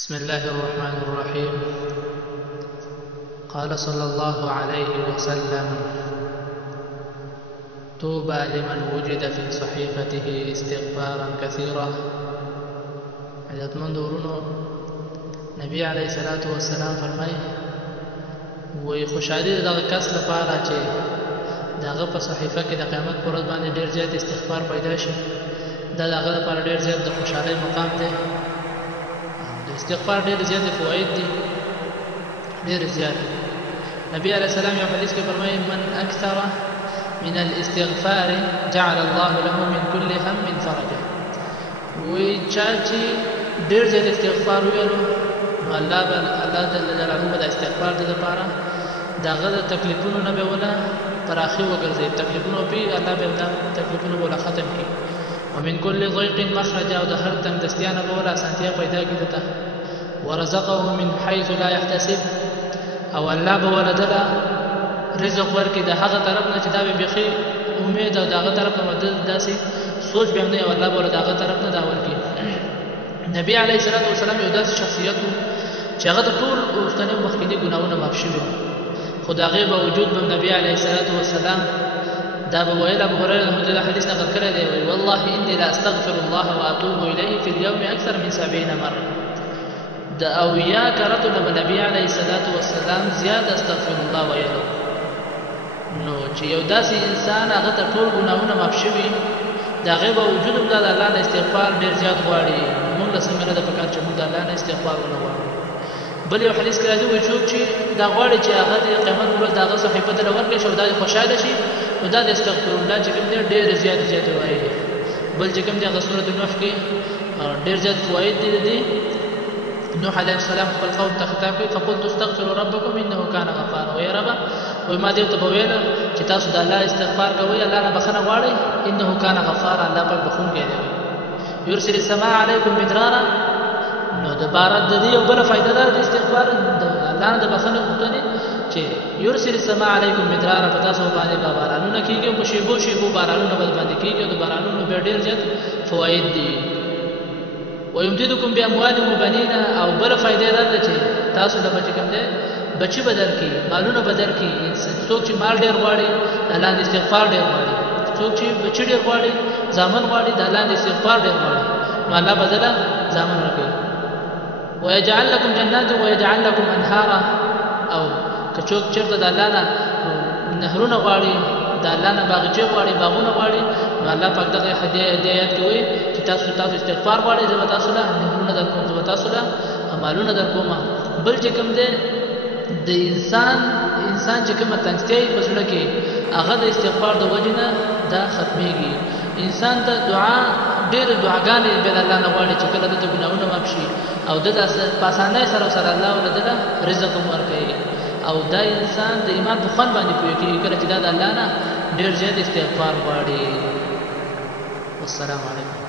بسم الله الرحمن الرحيم. قال صلى الله عليه وسلم: طوبى لمن وجد في صحيفته استغفارا كثيرا. عزتمند ورونو، نبی علیہ الصلوۃ والسلام فرمای وی خوشحالي دغه کس لپاره چې دغه په صحیفه کې د قیامت پر ورځ باندې ډیر زیات استغفار پیدا شي، دا دغه لپاره ډیر زیات د خوشحالۍ مقام دی. د استغفار ډیر زیات فواید دي، ډیر زیات. نبی علیہ السلام یو حدیث کې فرمایي: من اکثر من الاستغفار جعل الله له من كل هم فرجا. وی چا چې ډیر زیات استغفار ویلو، نو الله جل جلاله د استغفار د لپاره دغه د تکلیفونو نه به ولا پراخي وګرځي، تکلیفونو په الله به د تکلیفونو ولا ختم کړي. ومن كل ضيق مخرج، او د هر تنگ دستیانه به ولا اسانتیا پیدا کړي ته. ورزقه من حيث لا يحتسب، او الله به ولدلا رزق ورکړي د هغه طرف نه چې دا به بيخي امید او دغه طرف نه مدد داسي سوچ به نه، او الله به دغه طرف نه دا ورکړي. نبی علیہ الصلوۃ والسلام یو داسې شخصیت و چې هغه د ټول اوسنۍ مخکینی ګناهونه معاف شوي، خو د هغې باوجود به نبی علیہ الصلوۃ والسلام دا به ویل. ابو هريره رحمه الله حدیث نقل کړی دی، وی: والله انی لا استغفر الله واتوب الیه فی اليوم اکثر من 70 مره. د اویا کرتو نه نبی علیہ الصلوۃ والسلام زیات استغفر الله ویلو. نو چې یو داسې انسان هغه ته ټول ګناهونه معاف شوي، د هغې باوجود هم د الله نه استغفار ډېر زیات غواړي. موږ له څنګه نه ده پکار چې موږ د الله نه استغفار ونه غواړو. بل یو حدیث کې راځي، وایي څوک چې دا غواړي چې هغه د قیامت پر ورځ د هغه صحیفه ته ورکړي شي او دا خوشحاله شي، نو دا د استغفر الله چې کوم دی ډېر زیات وایي. بل چې کوم دی هغه سورۃ نوح کې ډېر زیات فواید دي. نوح علیه السلام خپل قوم ته خطاب کوي: فقلت استغفروا ربکم انه کان غفارا. وی ربه، وی ما دې ته به ویل چې تاسو د الله استغفار کوئ، الله نه بخښنه غواړئ، انه کان غفارا، الله پاک بخښونکی دی. یرسل السماء علیکم مدرارا. نو د باران د دې یو بله فایده ده د استغفار د الله نه د بخښنې غوښتنې، چې یرسل السماء علیکم مدرارا، په تاسو باندې به بارانونه کېږي، په شیبو بارانونه به باندې کېږي، او د بارانونو بیا ډېر زیات فواید دي. ويمددكم باموال وبنين، او بل فائدې ده چې تاسو د بچی کوم دی بچی بدر کی، مالونه بدر کی. څوک چې مال ډیر غواړي الله د استغفار ډیر غواړي، څوک چې بچی ډیر غواړي ځامن غواړي د الله د استغفار ډیر غواړي، نو الله بدله ځامن ورکوي. ويجعل لكم جنات ويجعل لكم انهارا، او که څوک چېرته د الله نه نهرونه غواړي، د الله نه باغچې غواړي، باغونه غواړي، نو الله پاک دغه هدایت کوي چې تاسو استغفار غواړئ، زه به تاسو له نهرونه درکوم، زه به تاسو له مالونه درکوم. بل چې کوم دی د انسان چې کومه تنګستیا یې په زړه کې، هغه د استغفار د وجې نه دا ختمېږي. انسان ته ډېرې دعاګانې به د الله نه غواړي چې کله دته ګناهونه معاف شي، او د په اسانۍ سره الله ولدله رزق هم ورکوي، او دا انسان د ایمان په خوند باندې پوهېږي کله چې دا د الله نه ډېر زیات استغفار غواړي. والسلام علیکم.